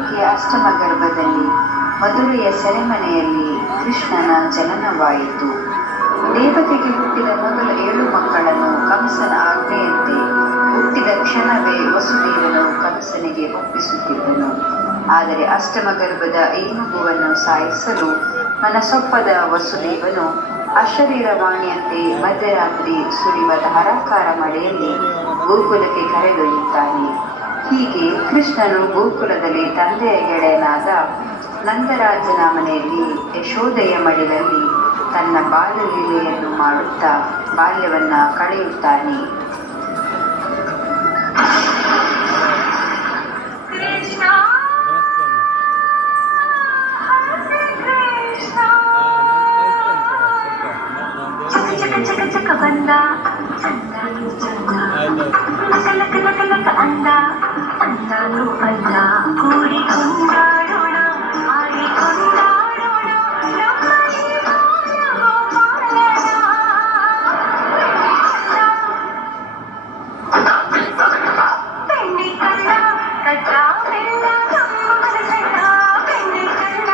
ದೇವಕಿಯ ಅಷ್ಟಮ ಗರ್ಭದಲ್ಲಿ ಮಧುರೆಯ ಸೆರೆಮನೆಯಲ್ಲಿ ಕೃಷ್ಣನ ಜನನವಾಯಿತು. ದೇವತೆಗೆ ಹುಟ್ಟಿದ ಮೊದಲ 7 ಮಕ್ಕಳನ್ನು ಕಂಸನ ಆಜ್ಞೆಯಂತೆ ಹುಟ್ಟಿದ ಕ್ಷಣವೇ ವಸುದೇವನು ಕಂಸನಿಗೆ ಒಪ್ಪಿಸುತ್ತಿದ್ದನು. ಆದರೆ ಅಷ್ಟಮ ಗರ್ಭದ ಈ ಮಗುವನ್ನು ಸಾಯಿಸಲು ಮನಸೊಪ್ಪದ ವಸುದೇವನು ಅಶರೀರವಾಣಿಯಂತೆ ಮಧ್ಯರಾತ್ರಿ ಸುರಿಯುವ ಧಾರಾಕಾರ ಮಳೆಯಲ್ಲಿ ಗೋಕುಲಕ್ಕೆ ಕರೆದೊಯ್ಯುತ್ತಾನೆ. ಹೀಗೆ ಕೃಷ್ಣನು ಗೋಕುಲದಲ್ಲಿ ತಂದೆಯ ಗೆಳೆಯನಾದ ನಂದರಾಜನ ಮನೆಯಲ್ಲಿ ಯಶೋದೆಯ ಮಡಿಲಲ್ಲಿ ತನ್ನ ಬಾಲ್ಯಲೀಲೆಯನ್ನು ಮಾಡುತ್ತಾ ಬಾಲ್ಯವನ್ನ ಕಳೆಯುತ್ತಾನೆ. ಬಂದ ಅಂದ ಅಂದಾನು ಅಲ್ಲ ಕೂಡಿ ಕೊಂಡಾಡೋಣ ಆಡಿ ಕೊಂಡಾಡೋಣ ಬೆಣ್ಣೆ ಕಂಡ ಕಟ್ಟ ಬೆಲ್ಲ ತಮ್ಮ ಮನಸಂಡ ಬೆಣ್ಣೆ ಕಂಡ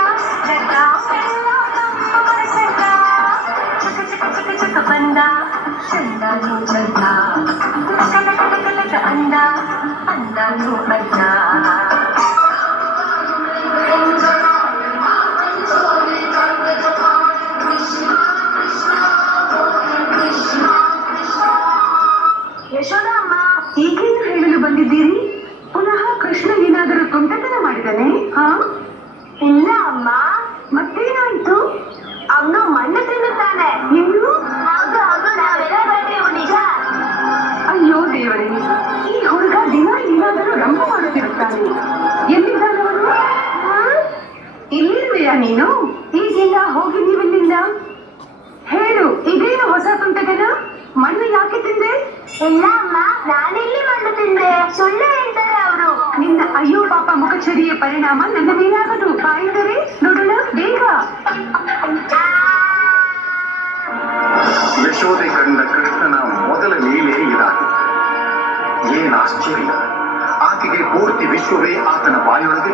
ಕಟ್ಟ ಬೆಲ್ಲ ತಮ್ಮ ಮನಸಂಡ ಚಕ ಚಕ ಚಕ ಚಕ ಬಂದ ಚಂದಾನು ಚಂದ ಅಂದ ಅಂದಾನು ಅಲ್ಲ. ಯಶೋಧ ಅಮ್ಮ, ಈಗೇನು ಹೇಳಲು ಬಂದಿದ್ದೀರಿ? ಪುನಃ ಕೃಷ್ಣ ಏನಾದರೂ ತುಂಟತನ ಮಾಡಿದನೆ? ಇಲ್ಲ ಅಮ್ಮ. ಮತ್ತೇನಾಯ್ತು? ಅವನು ಮಣ್ಣು ತಿನ್ನುತ್ತಾನೆ. ಏನು? ನಿಜ. ಅಯ್ಯೋ ದೇವರೇ, ಈ ಹುಡುಗ ದಿನ ಏನಾದರೂ ರಂಪ ಮಾಡುತ್ತಿರುತ್ತಾನೆ. ಎಲ್ಲಿದ್ದಾನವನು? ಇಲ್ಲಿರುವೆಯಾ ನೀನು? ಈಗಿಲ್ಲ, ಹೋಗಿ ನೀವಿಲ್ಲಿಂದ. ಹೇಳು, ಇದೇನು ಹೊಸ ತುಂಟತನ? ಮಣ್ಣು ಯಾಕೆ ತಿಂದೆ? ಇಲ್ಲ ಅಮ್ಮ, ನಾನೆಲ್ಲಿ ಮಣ್ಣು ತಿಂದೆ? ಸುಳ್ಳು ಹೇಳ್ತಾರೆ ಅವರು. ನಿನ್ನ ಅಯ್ಯೋ ಪಾಪ ಮುಖಚರಿಯ ಪರಿಣಾಮ ನನ್ನ ಮೇಲಾಗದು. ಬಾಯಿದರೆ ನೋಡೋಣ ಬೇಗ. ಯಶೋದೆ ಕಂಡ ಕೃಷ್ಣನ ಮೊದಲ ಲೀಲೆ ಇದಾಗಿತ್ತು. ಏನ್ ಆಶ್ಚರ್ಯ! ಆಕೆಗೆ ಪೂರ್ತಿ ವಿಶ್ವವೇ ಆತನ ಬಾಯೊಳಗೆ